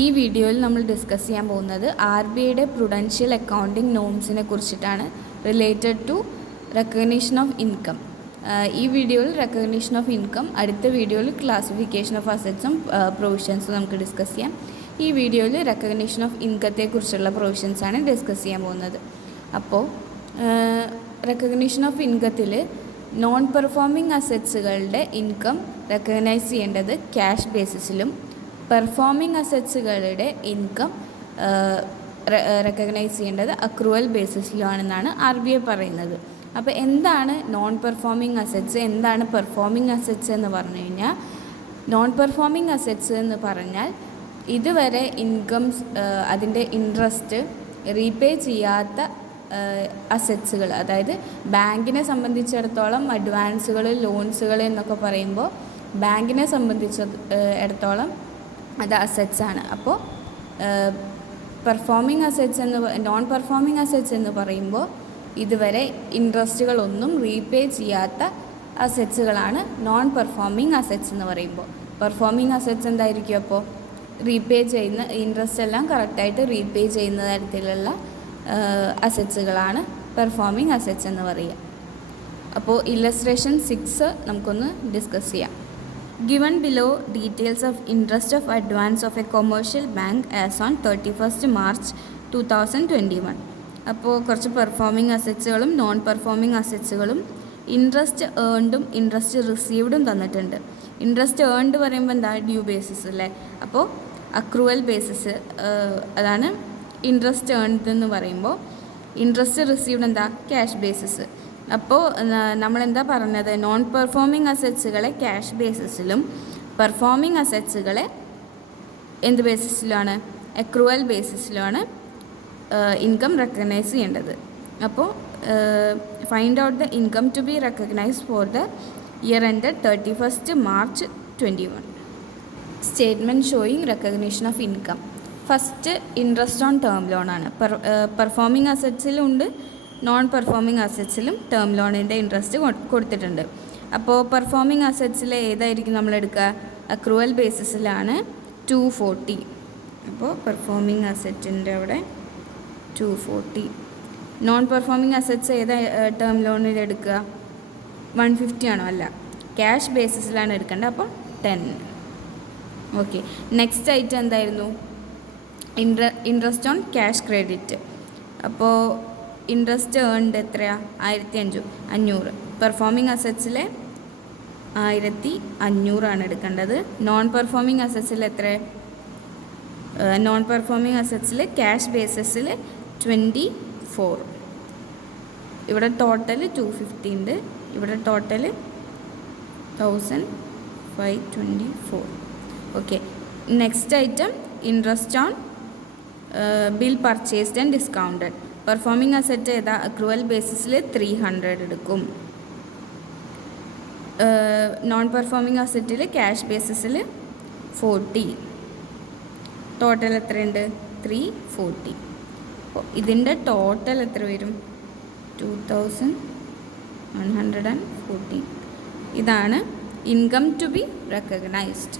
ഈ വീഡിയോയിൽ നമ്മൾ ഡിസ്കസ് ചെയ്യാൻ പോകുന്നത് RBIയുടെ പ്രുഡൻഷ്യൽ അക്കൗണ്ടിംഗ് നോംസിനെ കുറിച്ചിട്ടാണ്, related to recognition of income. ഈ വീഡിയോയിൽ റെക്കഗ്നീഷൻ ഓഫ് ഇൻകം, അടുത്ത വീഡിയോയിൽ ക്ലാസിഫിക്കേഷൻ ഓഫ് അസറ്റ്സും പ്രൊവിഷൻസും നമുക്ക് ഡിസ്കസ് ചെയ്യാം. ഈ വീഡിയോയിൽ റെക്കഗ്നീഷൻ ഓഫ് ഇൻകത്തെക്കുറിച്ചുള്ള പ്രൊവിഷൻസാണ് ഡിസ്കസ് ചെയ്യാൻ പോകുന്നത്. അപ്പോൾ റെക്കഗ്നീഷൻ ഓഫ് ഇൻകത്തിൽ നോൺ പെർഫോമിംഗ് അസറ്റ്സുകളുടെ ഇൻകം റെക്കഗ്നൈസ് ചെയ്യേണ്ടത് ക്യാഷ് ബേസിസിലും പെർഫോമിംഗ് അസറ്റ്സുകളുടെ ഇൻകം റെക്കഗ്നൈസ് ചെയ്യേണ്ടത് അക്രൂവൽ ബേസിസിലുമാണെന്നാണ് RBI പറയുന്നത്. അപ്പോൾ എന്താണ് നോൺ പെർഫോമിംഗ് അസറ്റ്സ്, എന്താണ് പെർഫോമിംഗ് അസറ്റ്സ് എന്ന് പറഞ്ഞു കഴിഞ്ഞാൽ, നോൺ പെർഫോമിംഗ് അസറ്റ്സ് എന്ന് പറഞ്ഞാൽ ഇതുവരെ ഇൻകംസ്, അതിൻ്റെ ഇൻട്രസ്റ്റ് റീപേ ചെയ്യാത്ത അസറ്റ്സുകൾ, അതായത് ബാങ്കിനെ സംബന്ധിച്ചിടത്തോളം അഡ്വാൻസുകൾ, ലോൺസുകൾ എന്നൊക്കെ പറയുമ്പോൾ ബാങ്കിനെ സംബന്ധിച്ചിടത്തോളം അത് അസറ്റ്സാണ്. അപ്പോൾ performing assets non performing assets എന്ന് പറയുമ്പോൾ ഇതുവരെ ഇൻട്രസ്റ്റുകളൊന്നും റീപേ ചെയ്യാത്ത അസറ്റ്സുകളാണ് നോൺ പെർഫോമിംഗ് അസറ്റ്സ് എന്ന് പറയുമ്പോൾ. പെർഫോമിംഗ് അസറ്റ്സ് എന്തായിരിക്കും? അപ്പോൾ റീപേ ചെയ്യുന്ന, ഇൻട്രസ്റ്റ് എല്ലാം കറക്റ്റായിട്ട് റീപേ ചെയ്യുന്ന തരത്തിലുള്ള അസറ്റ്സുകളാണ് പെർഫോമിംഗ് അസറ്റ്സ് എന്ന് പറയുക. അപ്പോൾ ഇല്ലസ്ട്രേഷൻ 6 നമുക്കൊന്ന് ഡിസ്കസ് ചെയ്യാം. Given below details of interest of advance of a commercial bank as on 31st March 2021. അപ്പോൾ കുറച്ച് പെർഫോമിംഗ് അസറ്റ്സുകളും നോൺ പെർഫോമിംഗ് അസറ്റ്സുകളും ഇൻട്രസ്റ്റ് ഏൺഡും ഇൻട്രസ്റ്റ് റിസീവ്ഡും തന്നിട്ടുണ്ട്. ഇൻട്രസ്റ്റ് ഏൺഡ് പറയുമ്പോൾ എന്താ? ഡ്യൂ ബേസിസ് അല്ലേ. അപ്പോൾ അക്രൂവൽ ബേസിസ്, അതാണ് ഇൻട്രസ്റ്റ് ഏൺഡ് എന്ന് പറയുമ്പോൾ. ഇൻട്രസ്റ്റ് റിസീവ്ഡ് എന്താ? Cash basis. അപ്പോൾ നമ്മളെന്താ പറഞ്ഞത്? നോൺ പെർഫോമിംഗ് അസറ്റ്സുകളെ ക്യാഷ് ബേസിസിലും പെർഫോമിംഗ് അസറ്റ്സുകളെ എന്ത് ബേസിസിലുമാണ്? അക്രൂവൽ ബേസിസിലുമാണ് ഇൻകം റെക്കഗ്നൈസ് ചെയ്യേണ്ടത്. അപ്പോൾ find out the income to be recognised for the year ended 31st March 2021. Statement showing recognition of income. First interest on term ലോണാണ്. പെർഫോമിംഗ് അസറ്റ്സിലും ഉണ്ട്, നോൺ പെർഫോമിംഗ് അസറ്റ്സിലും ടേം ലോണിൻ്റെ ഇൻട്രസ്റ്റ് കൊടുത്തിട്ടുണ്ട്. അപ്പോൾ പെർഫോമിംഗ് അസറ്റ്സിൽ ഏതായിരിക്കും നമ്മൾ എടുക്കുക? അക്രൂവൽ ബേസിസിലാണ് 240. അപ്പോൾ പെർഫോമിംഗ് അസറ്റിൻ്റെ അവിടെ 240. നോൺ പെർഫോമിംഗ് അസറ്റ്സ് ഏതാ ടേം ലോണിൽ എടുക്കുക? 150 ആണോ? അല്ല, ക്യാഷ് ബേസിസിലാണ് എടുക്കേണ്ടത്. അപ്പോൾ 10. ഓക്കെ, നെക്സ്റ്റ് ഐറ്റം എന്തായിരുന്നു? Interest on cash credit. അപ്പോൾ ഇൻട്രസ്റ്റ് ഏൺഡ് എത്രയാണ്? 1500. പെർഫോമിംഗ് അസറ്റ്സിലെ 1500 എടുക്കേണ്ടത്. നോൺ പെർഫോമിംഗ് അസറ്റ്സിൽ എത്ര? നോൺ പെർഫോമിംഗ് അസറ്റ്സിൽ ക്യാഷ് ബേസിസിൽ 24. ഇവിടെ ടോട്ടൽ 250 ഉണ്ട്, ഇവിടെ total 1524. Okay, next item interest on bill purchased and discounted. Performing asset ഏതാ? അക്രൂവൽ ബേസിസിൽ 300 എടുക്കും. നോൺ പെർഫോമിംഗ് അസറ്റിൽ ക്യാഷ് ബേസിസിൽ 40. ടോട്ടൽ എത്രയുണ്ട്? 340. അപ്പോൾ ഇതിൻ്റെ ടോട്ടൽ എത്ര വരും? 2114. ഇതാണ് ഇൻകം ടു ബി റെക്കഗ്നൈസ്ഡ്.